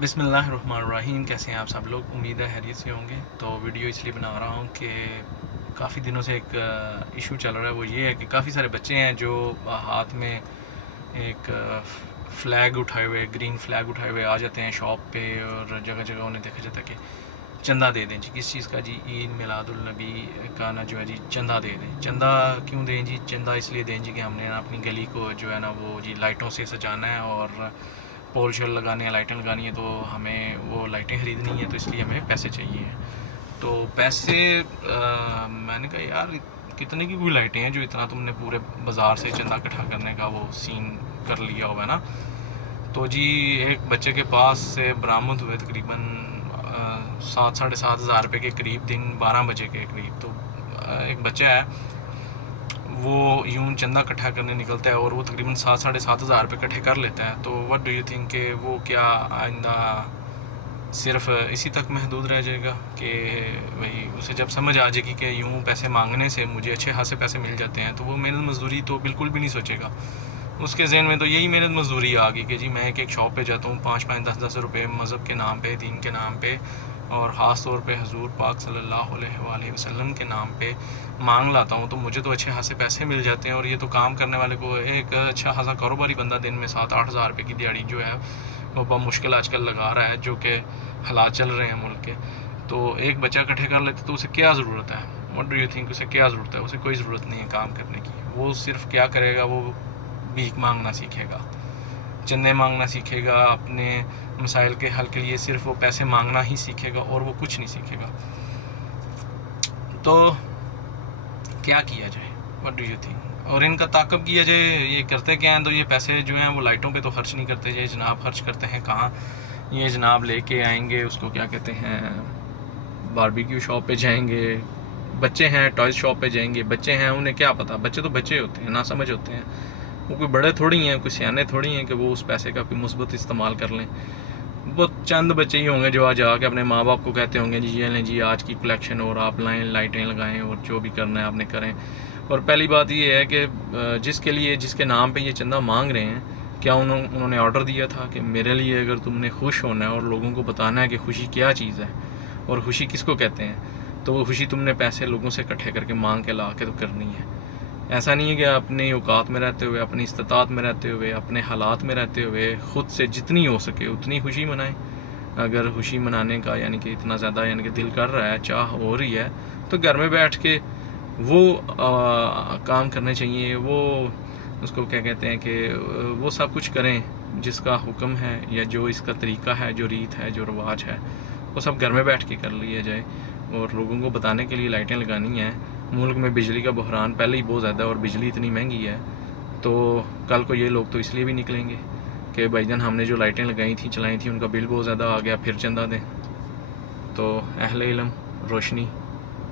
بسم اللہ الرحمن الرحیم. کیسے ہیں آپ سب لوگ؟ امید ہے خیریت سے ہوں گے. تو ویڈیو اس لیے بنا رہا ہوں کہ کافی دنوں سے ایک ایشو چل رہا ہے. وہ یہ ہے کہ کافی سارے بچے ہیں جو ہاتھ میں ایک فلیگ اٹھائے ہوئے، گرین فلیگ اٹھائے ہوئے آ جاتے ہیں شاپ پہ، اور جگہ جگہ انہیں دیکھا جاتا ہے کہ چندہ دے دیں جی. کس چیز کا؟ جی عید میلاد النبی کا نا جو ہے جی چندہ دے دیں. چندہ کیوں دیں جی؟ چندہ اس لیے دیں جی کہ ہم نے اپنی گلی کو جو ہے نا وہ جی لائٹوں سے سجانا ہے، اور پول شول لگانے ہیں، لائٹیں لگانی ہیں، تو ہمیں وہ لائٹیں خریدنی ہیں، تو اس لیے ہمیں پیسے چاہیے ہیں. تو پیسے میں نے کہا یار کتنے کی کوئی لائٹیں ہیں جو اتنا تم نے پورے بازار سے چندہ اکٹھا کرنے کا وہ سین کر لیا ہوا ہے نا. تو جی ایک بچے کے پاس سے برآمد ہوئے تقریباً 7-7.5 ہزار روپے کے قریب، دن 12 بجے کے قریب. تو ایک بچہ ہے وہ یوں چندہ اکٹھا کرنے نکلتا ہے اور وہ تقریباً 7-7.5 ہزار روپے اکٹھے کر لیتا ہے. تو وٹ ڈو یو تھنک کہ وہ کیا آئندہ صرف اسی تک محدود رہ جائے گا کہ بھائی اسے جب سمجھ آ جائے گی کہ یوں پیسے مانگنے سے مجھے اچھے خاصے پیسے مل جاتے ہیں، تو وہ محنت مزدوری تو بالکل بھی نہیں سوچے گا. اس کے ذہن میں تو یہی محنت مزدوری آ گئی کہ جی میں ایک شاپ پہ جاتا ہوں، 5-5 10 روپے مذہب کے نام پہ، دین کے نام پہ، اور خاص طور پہ حضور پاک صلی اللہ علیہ وآلہ وسلم کے نام پہ مانگ لاتا ہوں، تو مجھے تو اچھے خاصے پیسے مل جاتے ہیں. اور یہ تو کام کرنے والے کو ایک اچھا خاصا کاروباری بندہ دن میں 7-8 ہزار روپے کی دیہڑی جو ہے وہ بہت مشکل آج کل لگا رہا ہے، جو کہ حالات چل رہے ہیں ملک کے. تو ایک بچہ اکٹھے کر لیتے تو اسے کیا ضرورت ہے؟ واٹ ڈو یو تھنک اسے کیا ضرورت ہے؟ اسے کوئی ضرورت نہیں ہے کام کرنے کی. وہ صرف کیا کرے گا؟ وہ بھیک مانگنا سیکھے گا، چندے مانگنا سیکھے گا، اپنے مسائل کے حل کے لیے صرف وہ پیسے مانگنا ہی سیکھے گا اور وہ کچھ نہیں سیکھے گا. تو کیا کیا جائے؟ What do you think? اور ان کا تعاقب کیا جائے. یہ کرتے کیا ہیں؟ تو یہ پیسے جو ہیں وہ لائٹوں پہ تو خرچ نہیں کرتے. یہ جناب خرچ کرتے ہیں کہاں؟ یہ جناب لے کے آئیں گے اس کو کیا کہتے ہیں، باربیکیو شاپ پہ جائیں گے. بچے ہیں ٹوائز شاپ پہ جائیں گے. بچے ہیں انہیں کیا پتہ، بچے تو بچے ہوتے ہیں، ناسمجھ ہوتے ہیں. وہ کوئی بڑے تھوڑی ہیں، کوئی سیانے تھوڑی ہیں کہ وہ اس پیسے کا کوئی مثبت استعمال کر لیں. بہت چند بچے ہی ہوں گے جو آج آ کے اپنے ماں باپ کو کہتے ہوں گے جی یہ لیں جی آج کی کلیکشن، اور آپ لائیں لائٹیں لگائیں اور جو بھی کرنا ہے آپ نے کریں. اور پہلی بات یہ ہے کہ جس کے نام پہ یہ چندہ مانگ رہے ہیں، کیا انہوں نے آرڈر دیا تھا کہ میرے لیے اگر تم نے خوش ہونا ہے اور لوگوں کو بتانا ہے کہ خوشی کیا چیز ہے اور خوشی کس کو کہتے ہیں، تو وہ خوشی تم نے پیسے لوگوں سے اکٹھے کر کے مانگ کے لا کے تو کرنی ہے. ایسا نہیں ہے کہ اپنی اوقات میں رہتے ہوئے، اپنی استطاعت میں رہتے ہوئے، اپنے حالات میں رہتے ہوئے خود سے جتنی ہو سکے اتنی خوشی منائیں. اگر خوشی منانے کا یعنی کہ اتنا زیادہ یعنی کہ دل کر رہا ہے، چاہ ہو رہی ہے، تو گھر میں بیٹھ کے وہ کام کرنے چاہیے. وہ اس کو کیا کہتے ہیں کہ وہ سب کچھ کریں جس کا حکم ہے، یا جو اس کا طریقہ ہے، جو ریت ہے، جو رواج ہے، وہ سب گھر میں بیٹھ کے کر لیا جائے. اور لوگوں کو بتانے کے لیے لائٹیں لگانی ہیں. ملک میں بجلی کا بحران پہلے ہی بہت زیادہ ہے، اور بجلی اتنی مہنگی ہے. تو کل کو یہ لوگ تو اس لیے بھی نکلیں گے کہ بھائی جان ہم نے جو لائٹیں لگائی تھیں چلائی تھیں ان کا بل بہت زیادہ آ گیا، پھر چندہ دیں. تو اہل علم روشنی